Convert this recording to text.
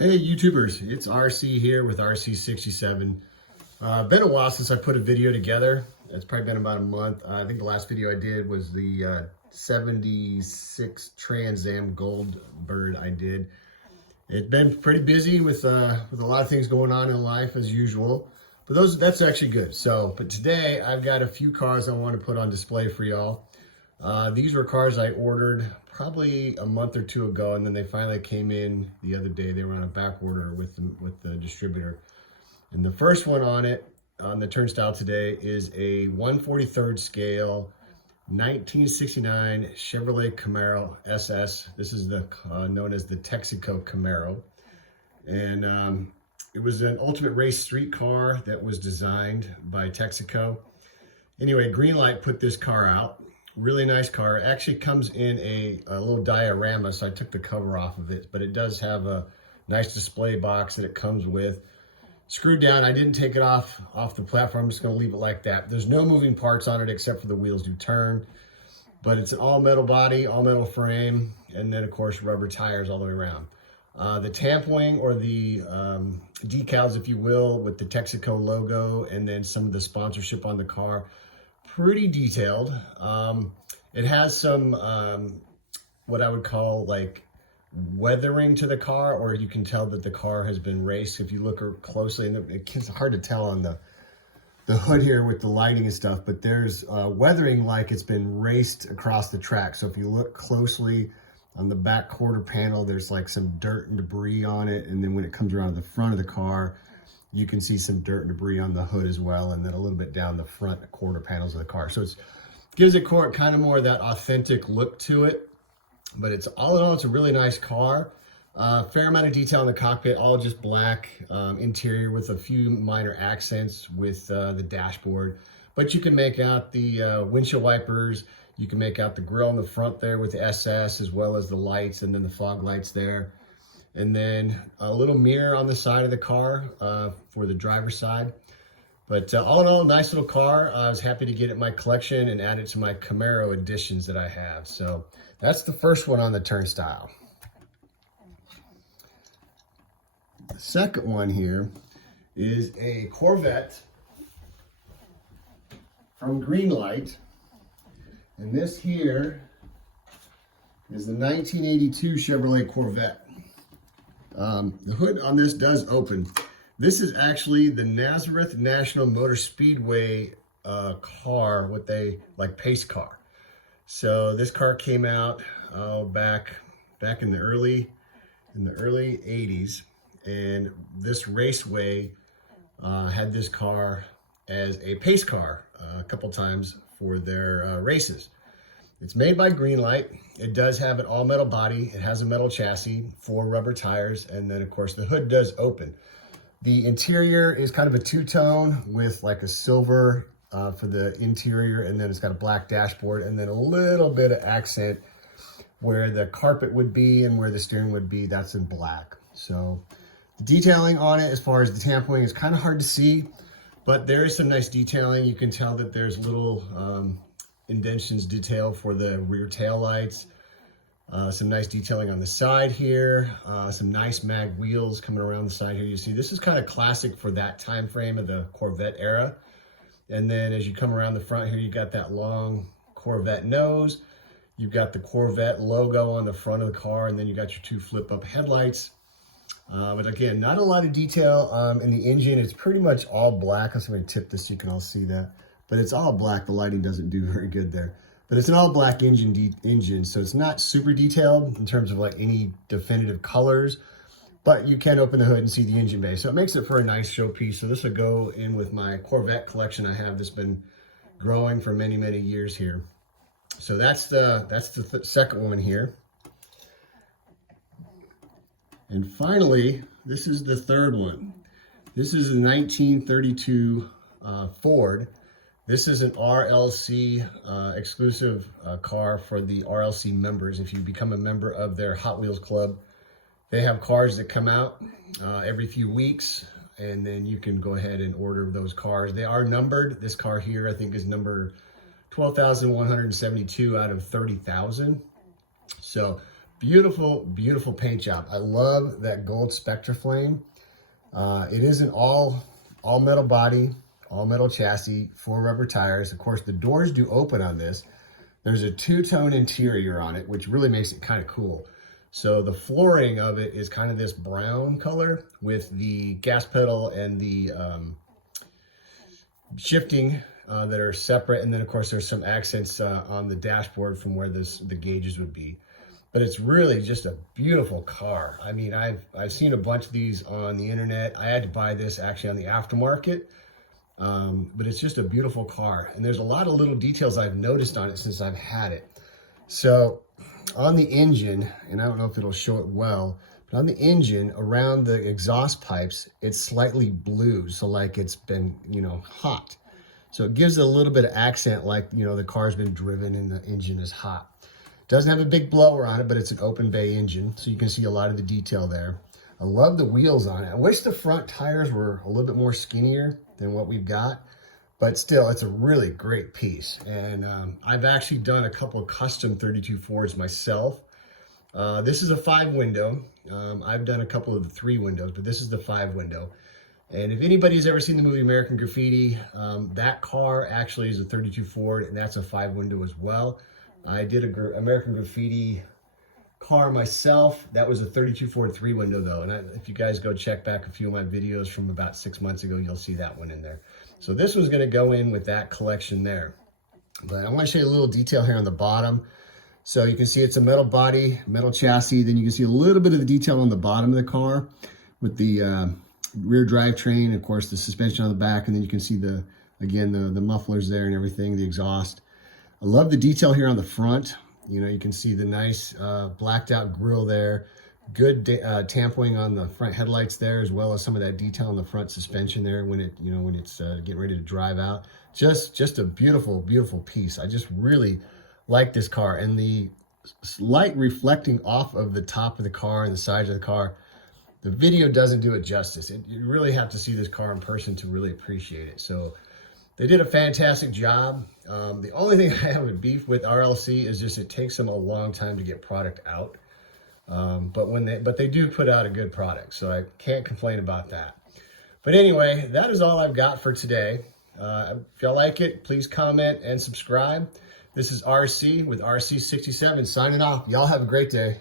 Hey YouTubers, it's RC here with RC67. Been a while since I put a video together. It's probably been about a month. I think the last video I did was the 76 Trans Am Gold Bird I did. It's been pretty busy with a lot of things going on in life as usual, but that's actually good. But today I've got a few cars I want to put on display for y'all. These were cars I ordered probably a month or two ago, and then they finally came in the other day. They were on a back order with the distributor. And the first one on the turnstile today is a 1/43rd scale 1969 Chevrolet Camaro SS. This is the known as the Texaco Camaro. And it was an ultimate race street car that was designed by Texaco. Anyway, Greenlight put this car out. Really nice car. It actually comes in a little diorama, so I took the cover off of it, but it does have a nice display box that it comes with. Screwed down. I didn't take it off the platform. I'm just going to leave it like that. There's no moving parts on it except for the wheels do turn, but it's an all metal body, all metal frame, and then of course rubber tires all the way around. The tampering or the decals, if you will, with the Texaco logo and then some of the sponsorship on the car, pretty detailed. It has some what I would call like weathering to the car, or you can tell that the car has been raced if you look closely. And it's hard to tell on the hood here with the lighting and stuff, but there's weathering like it's been raced across the track. So if you look closely on the back quarter panel, there's like some dirt and debris on it, and then when it comes around the front of the car, you can see some dirt and debris on the hood as well, and then a little bit down the front quarter panels of the car. So it gives it kind of more of that authentic look to it. But it's all in all, it's a really nice car. Fair amount of detail in the cockpit, all just black interior with a few minor accents with the dashboard. But you can make out the windshield wipers. You can make out the grille in the front there with the SS, as well as the lights and then the fog lights there. And then a little mirror on the side of the car for the driver's side. But all in all, nice little car. I was happy to get it in my collection and add it to my Camaro editions that I have. So that's the first one on the turnstile. The second one here is a Corvette from Greenlight. And this here is the 1982 Chevrolet Corvette. The hood on this does open. This is actually the Nazareth National Motor Speedway car, what they like pace car. So this car came out back in the early 80s, and this raceway had this car as a pace car a couple times for their races. It's made by Greenlight. It does have an all metal body. It has a metal chassis, 4 rubber tires, and then of course the hood does open. The interior is kind of a two-tone with like a silver for the interior, and then it's got a black dashboard, and then a little bit of accent where the carpet would be and where the steering would be, that's in black. So the detailing on it as far as the tampering is kind of hard to see, but there is some nice detailing. You can tell that there's little indentions detail for the rear tail lights. Some nice detailing on the side here. Some nice mag wheels coming around the side here. You see, this is kind of classic for that time frame of the Corvette era. And then as you come around the front here, you got that long Corvette nose. You've got the Corvette logo on the front of the car, and then you got your 2 flip-up headlights. But again, not a lot of detail in the engine. It's pretty much all black. I'm going to tip this so you can all see that. But it's all black. The lighting doesn't do very good there. But it's an all black engine, so it's not super detailed in terms of like any definitive colors, but you can open the hood and see the engine bay. So it makes it for a nice showpiece. So this will go in with my Corvette collection I have that's been growing for many, many years here. So that's the second one here. And finally, this is the third one. This is a 1932 Ford. This is an RLC exclusive car for the RLC members. If you become a member of their Hot Wheels Club, they have cars that come out every few weeks, and then you can go ahead and order those cars. They are numbered. This car here, I think, is number 12,172 out of 30,000. So Beautiful, beautiful paint job. I love that gold Spectra flame. It is an all metal body, all metal chassis, 4 rubber tires. Of course, the doors do open on this. There's a 2-tone interior on it, which really makes it kind of cool. So the flooring of it is kind of this brown color with the gas pedal and the shifting that are separate. And then of course there's some accents on the dashboard from where the gauges would be. But it's really just a beautiful car. I mean, I've seen a bunch of these on the internet. I had to buy this actually on the aftermarket. But it's just a beautiful car. And there's a lot of little details I've noticed on it since I've had it. So on the engine, and I don't know if it'll show it well, but on the engine around the exhaust pipes, it's slightly blue. So like it's been, hot. So it gives it a little bit of accent like, the car's been driven and the engine is hot. Doesn't have a big blower on it, but it's an open bay engine. So you can see a lot of the detail there. I love the wheels on it. I wish the front tires were a little bit more skinnier than what we've got, but still, it's a really great piece. And I've actually done a couple of custom 32 Fords myself. This is a 5 window. I've done a couple of the 3 windows, but this is the 5 window. And if anybody's ever seen the movie American Graffiti, that car actually is a 32 Ford, and that's a 5 window as well. I did American Graffiti car myself. That was a 32 Ford 3 window though. And if you guys go check back a few of my videos from about 6 months ago, you'll see that one in there. So this one's going to go in with that collection there. But I want to show you a little detail here on the bottom. So you can see it's a metal body, metal chassis. Then you can see a little bit of the detail on the bottom of the car with the rear drivetrain, of course, the suspension on the back. And then you can see the mufflers there and everything, the exhaust. I love the detail here on the front. You can see the nice blacked out grille there. Good tampering on the front headlights there, as well as some of that detail on the front suspension there when it's getting ready to drive out. Just a beautiful, beautiful piece. I just really like this car, and the light reflecting off of the top of the car and the sides of the car. The video doesn't do it justice. You really have to see this car in person to really appreciate it. So they did a fantastic job. The only thing I have a beef with RLC is just it takes them a long time to get product out. But they do put out a good product, so I can't complain about that. But anyway, that is all I've got for today. If y'all like it, please comment and subscribe. This is RC with RC67 signing off. Y'all have a great day.